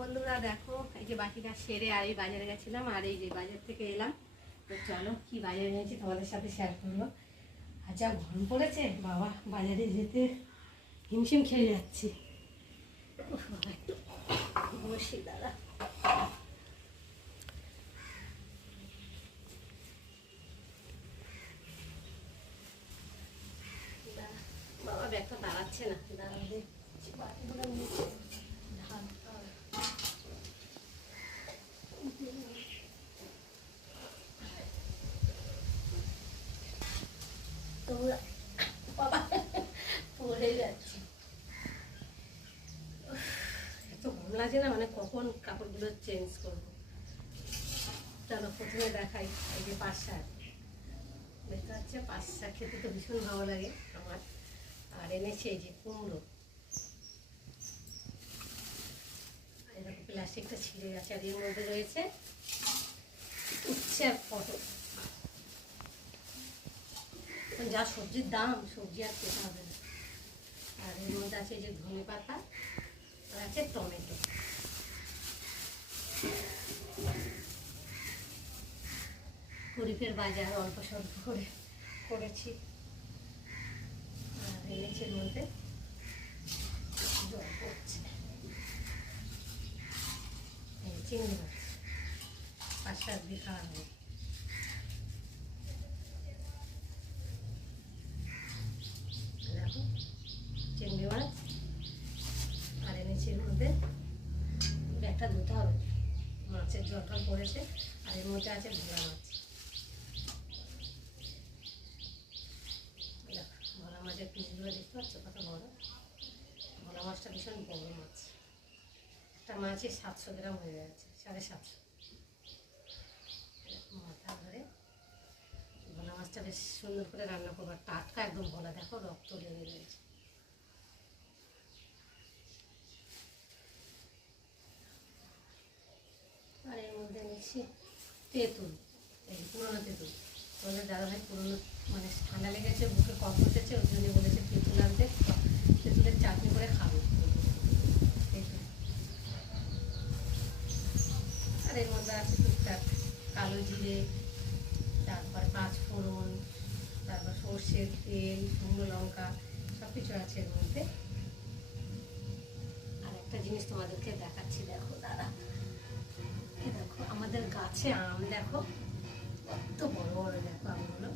বন্ধুরা দেখো, এই যে বাকিটা সেরে আর এই বাজারে গেছিলাম, আর এই যে বাজার থেকে এলাম। তো চলো কি বাজারে এনেছি তোমাদের সাথে শেয়ার করবো। আর যা গরম পড়েছে বাবা, বাজারে যেতে হিমশিম খেয়ে যাচ্ছি। বাবা একটু বসি দাদা। বাবা ব্যাগটা দাঁড়াচ্ছে না, দাঁড়াবে বাকিগুলো নিচে ঢালতে হবে। তোমরা বাবা পড়ে যাচ্ছে, এত গরম লাগছে না, মানে কখন কাপড়গুলো চেঞ্জ করবো। চলো প্রথমে দেখাই এই যে পাঁচ শাক দেখতে পাচ্ছে। পাঁচ শাক খেতে তো ভীষণ ভালো লাগে আমার। আর এনেছে এই যে কুমড়ো, এরকম প্লাস্টিকটা ছিঁড়ে গেছে, আর এর মধ্যে রয়েছে উচ্ছে আর পটল। যা সবজির দাম, সবজি আর খেতে হবে না। আর এর মধ্যে আছে এই যে ধনে পাতা, আর আছে টমেটো। গরিবের বাজার অল্প স্বল্প করে করেছি। আর এনেছে এর মধ্যে জল পড়ছে চিংড়ি মাছ, পাঁচ শাক দিয়ে খাওয়া হবে। দেখো চিংড়ি মাছ, আর এনেছে এর মধ্যে একটা ধুতে হবে, মাছের জল টল পড়েছে। আর এর মধ্যে আছে ভোলা মাছ। ভোলা মাছের পিসগুলো দেখতে পাচ্ছ কত বড়। ভোলা মাছটা ভীষণ বড় মাছ, একটা মাছই 700 গ্রাম হয়ে যাচ্ছে, 750। মাথা ধরে ভোলা মাছটা বেশ সুন্দর করে রান্না করবো, টাটকা একদম ভোলা, দেখো রক্ত লেগে রয়েছে। আর এর মধ্যে নিচ্ছি তেঁতুল, এই পুরোনো তেঁতুল। তোমাদের দাদাভাই পুরোনো, মানে ঠান্ডা লেগেছে, বুকে কফ উঠেছে, ওই জন্য বলেছে তেঁতুল আনতে, তেঁতুলের চাটনি করে খাবো। তেঁতুল। আর এর মধ্যে আছে টুকটাক কালো জিরে, তারপর 5 ফোড়ন, তারপর সর্ষের তেল, শুকনো লঙ্কা, সব কিছু আছে এর মধ্যে। আর একটা জিনিস তোমাদেরকে দেখাচ্ছি, দেখো দাদা, দেখো আমাদের গাছে আম, দেখো কত বড় বড়, দেখো আমগুলো।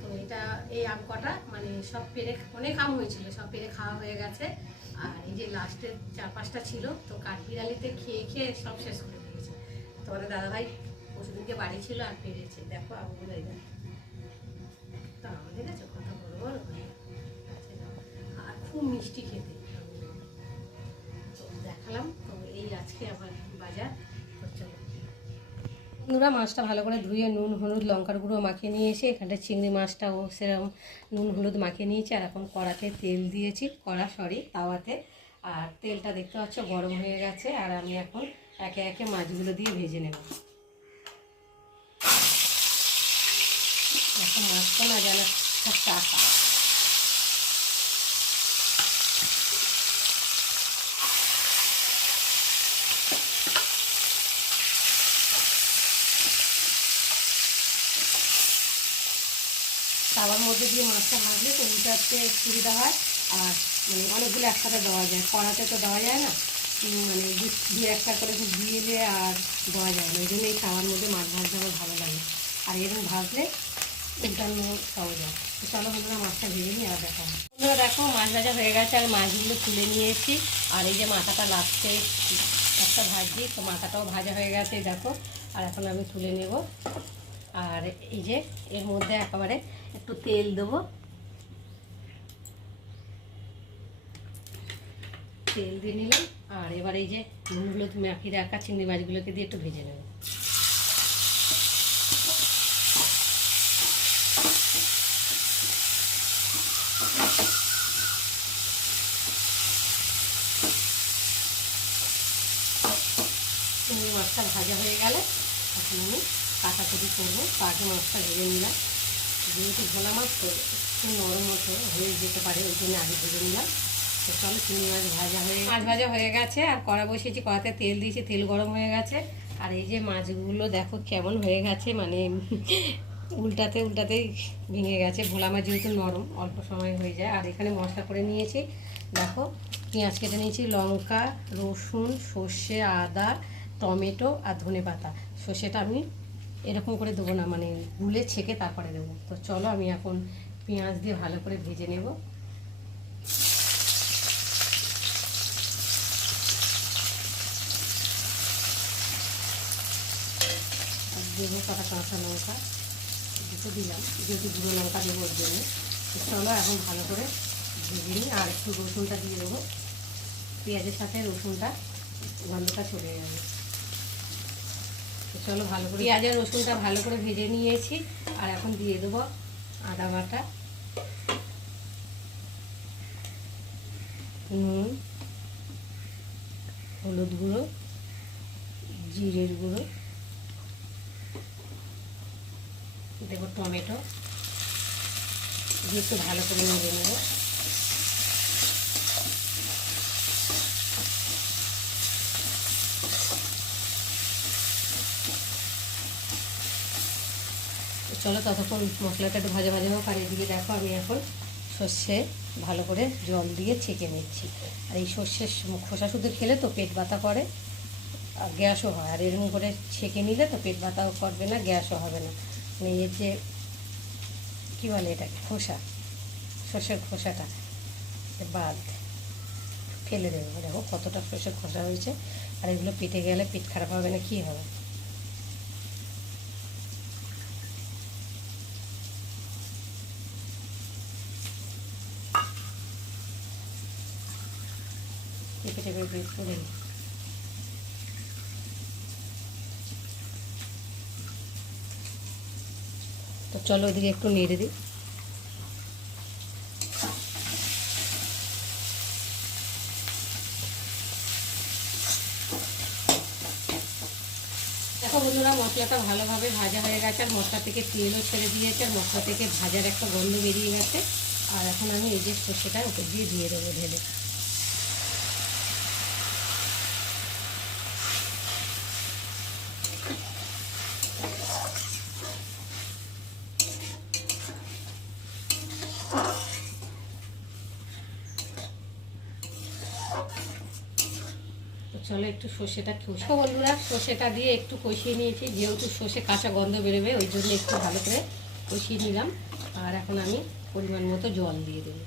তো এটা এই আম কটা মানে সব পেরে, অনেক আম হয়েছিল, সব পেরে খাওয়া হয়ে গেছে। আর এই যে লাস্টের 4-5টা ছিল, তো কাঠবিড়ালিতে খেয়ে খেয়ে সব শেষ করে দিয়েছে। তোমাদের দাদাভাই পরশুদিনকে বাড়ি ছিল আর পেরেছে, দেখো আমগুলো। এই দেখো তো আমাদের কাছে কত বড় বড় হয়ে আছে, আর খুব মিষ্টি খেতে। তো দেখালাম তো, এই আজকে আমার বাজার। বন্ধুরা মাছটা ভালো করে ধুয়ে নুন হলুদ লঙ্কার গুঁড়ো মাখিয়ে নিয়ে এসে এখানটা চিংড়ি মাছটাও সেরকম নুন হলুদ মাখিয়ে নিয়েছি। আর এখন কড়াতে তেল দিয়েছি, তাওয়াতে। আর তেলটা দেখতে পাচ্ছ গরম হয়ে গেছে। আর আমি এখন একে একে মাছগুলো দিয়ে ভেজে নেব। এখন মাছটা না যেন টাকা। তাওয়ার মধ্যে দিয়ে মাছটা ভাজলে তো উল্টাতে সুবিধা হয়। আর মানে অনেকগুলো একসাথে দেওয়া যায়, কড়াতে তো দেওয়া যায় না, মানে দু একটা করে দিয়ে আর দেওয়া যায় না। ওই জন্য এই তাওয়ার মধ্যে মাছ ভাজতে আমার ভালো লাগে। আর এরকম ভাজলে উল্টানো সহজ হয়। তো চলো বন্ধুরা মাছটা ভেজে নিই, আর দেখা হয়। বন্ধুরা দেখো মাছ ভাজা হয়ে গেছে, আর মাছগুলো তুলে নিয়েছি। আর এই যে মাথাটা লাস্টে একটা ভাজি, তো মাথাটাও ভাজা হয়ে গেছে দেখো। আর এখন আমি তুলে নেব। আর এই যে এর মধ্যে একেবারে একটু তেল দেবো, তেল দিয়ে নিলাম। আর এবার এই যে নুন হলুদ মাখিয়ে রাখা চিংড়ি মাছগুলোকে দিয়ে একটু ভেজে নেব। চিংড়ি মাছটা ভাজা হয়ে গেলে এখন আমি কাটাকুটি করবো। আগে মাছটা ভেজে নিলাম, যেহেতু ভোলা মাছ তো একটু নরম মতো হয়ে যেতে পারে, ওই জন্য আগে ভেজে নিলাম। তো চলো চিংড়ি মাছ ভাজা হয়ে গেছে, আর কড়া বসিয়েছি, কড়াতে তেল দিয়েছি, তেল গরম হয়ে গেছে। আর এই যে মাছগুলো দেখো কেমন হয়ে গেছে, মানে উল্টাতে উল্টাতেই ভেঙে গেছে। ভোলা মাছ যেহেতু নরম, অল্প সময় হয়ে যায়। আর এখানে মশলা করে নিয়েছি, দেখো পেঁয়াজ কেটে নিয়েছি, লঙ্কা, রসুন, সর্ষে, আদা, টমেটো আর ধনেপাতা। সর্ষেটা আমি এরকম করে দেবো না, মানে গুলে ছেঁকে তারপরে দেবো। তো চলো আমি এখন পেঁয়াজ দিয়ে ভালো করে ভেজে নেব। আর দেবো কটা কাঁচা লঙ্কা, দুটো দিলাম, যেহেতু গুঁড়ো লঙ্কা দেবো ওর জন্য। তো চলো এখন ভালো করে ভেজে নিই। আর একটু রসুনটা দিয়ে দেবো, পেঁয়াজের সাথে রসুনটা গন্ধটা চলে যাবে। তো চলো ভালো করে পেঁয়াজ আর রসুনটা ভালো করে ভেজে নিয়েছি। আর এখন দিয়ে দেবো আদা বাটা, নুন, হলুদ গুঁড়ো, জিরের গুঁড়ো, দেবো টমেটো দিয়ে একটু ভালো করে নেড়ে নেবো। চলো ততক্ষণ মশলাটা একটু ভাজা ভাজা হোক। আর এদিকে দেখো আমি এখন সর্ষে ভালো করে জল দিয়ে ছেঁকে নিচ্ছি। আর এই সর্ষের খোসা শুধু খেলে তো পেট ব্যথা করে, আর গ্যাসও হয়। আর এরকম করে ছেঁকে নিলে তো পেট ব্যথাও করবে না, গ্যাসও হবে না। মানে এর যে কী বলে এটাকে, খোসা, সর্ষের খোসাটা বাদ ফেলে দেবো। দেখো কতটা সর্ষের খোসা হয়েছে। আর এগুলো পেটে গেলে পেট খারাপ হবে না, কী হবে। চেপে চেপে পেট করে তো চলো ওদিকে একটু নেড়ে দিই। দেখো বন্ধুরা মশলাটা ভালোভাবে ভাজা হয়ে গেছে, আর মশলা থেকে তেলও ছেড়ে দিয়েছে, আর মশলা থেকে ভাজার একটা গন্ধ বেরিয়ে গেছে। আর এখন আমি এই যে সর্ষেটা ওপর দিয়ে দেবো ঢেলে। তো চলো একটু সর্ষেটা কষিয়ে, বন্ধুরা সর্ষেটা দিয়ে একটু কষিয়ে নিয়েছি, যেহেতু সর্ষে কাঁচা গন্ধ বেরোবে ওই জন্য একটু ভালো করে কষিয়ে নিলাম। আর এখন আমি পরিমাণ মতো জল দিয়ে দেবো।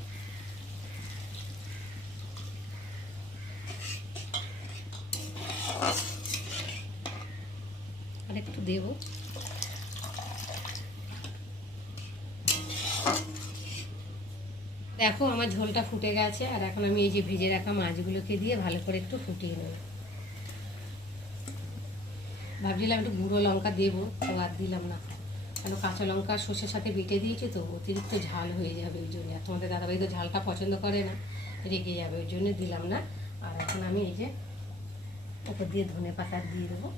আর একটু দেবো। দেখো আমার ঝোলটা ফুটে গেছে। আর এখন আমি এই যে ভেজে রাখা মাছগুলোকে দিয়ে ভালো করে একটু ফুটিয়ে নেব। ভাবছিলাম একটু গুঁড়ো লঙ্কা দেবো, তো আর দিলাম না, কারণ কাঁচা লঙ্কা সর্ষের সাথে বেটে দিয়েছি, তো অতিরিক্ত ঝাল হয়ে যাবে ওই জন্য। আর তোমাদের দাদাভাই তো ঝালটা পছন্দ করে না, রেগে যাবে, ওই জন্য দিলাম না। আর এখন আমি এই যে ওপর দিয়ে ধনেপাতা দিয়ে দেবো।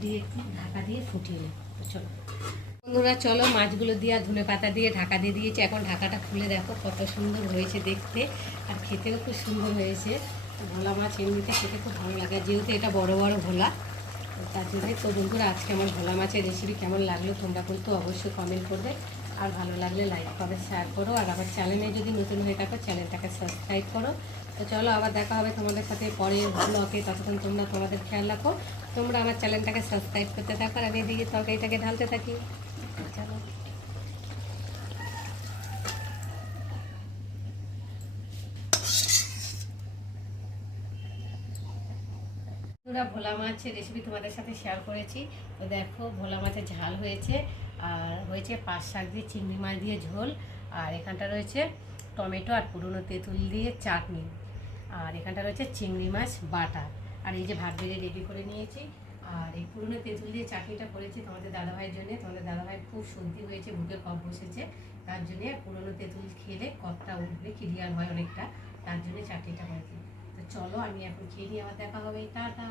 দিয়ে একটু ঢাকা দিয়ে ফুটিয়ে নেব। তো চলো বন্ধুরা, চলো মাছগুলো দিয়ে আর ধনেপাতা দিয়ে ঢাকা দিয়ে দিয়েছি। এখন ঢাকাটা খুলে দেখো কত সুন্দর হয়েছে দেখতে, আর খেতেও খুব সুন্দর হয়েছে। ভোলা মাছ এমনিতে খেতে খুব ভালো লাগে, যেহেতু এটা বড় বড় ভোলা, তার জন্যই। তো বন্ধুরা আজকে আমার ভোলা মাছের রেসিপি কেমন লাগলো তোমরা কিন্তু অবশ্যই কমেন্ট করবে। আর ভালো লাগলে লাইক করো, শেয়ার করো। আর আমার চ্যানেলে যদি নতুন হয়ে থাকো চ্যানেলটাকে সাবস্ক্রাইব করো। তো চলো আবার দেখা হবে তোমাদের সাথে পরের ব্লগে। ততক্ষণ তোমরা তোমাদের খেয়াল রাখো, তোমরা আমার চ্যানেলটাকে সাবস্ক্রাইব করতে থাকো। আর আমি এদিকে তরকারিটাকে ঢালতে থাকি। চলো পুরা ভোলা মাছের রেসিপি তোমাদের সাথে শেয়ার করেছি। তো দেখো ভোলা মাছের ঝাল হয়েছে, আর হয়েছে পাঁচ শাক দিয়ে চিংড়ি মাছ দিয়ে ঝোল, আর এখানটা রয়েছে টমেটো আর পুরনো তেঁতুল দিয়ে চাটনি, আর এখানটা রয়েছে চিংড়ি মাছ বাটা। আর এই যে ভাত বেড়ে রেডি করে নিয়েছি। আর এই পুরনো তেঁতুল দিয়ে চাটনিটা করেছি তোমাদের দাদাভাইয়ের জন্য। তোমাদের দাদাভাইয়ের খুব সর্দি হয়েছে, বুকে কফ বসেছে, তার জন্যে পুরনো তেঁতুল খেলে কফটা উঠবে, ক্লিয়ার হয় অনেকটা, তার জন্য চাটনিটা করেছি। তো চলো আমি এখন খেয়ে নিয়ে আবার দেখা হবে। টাটা।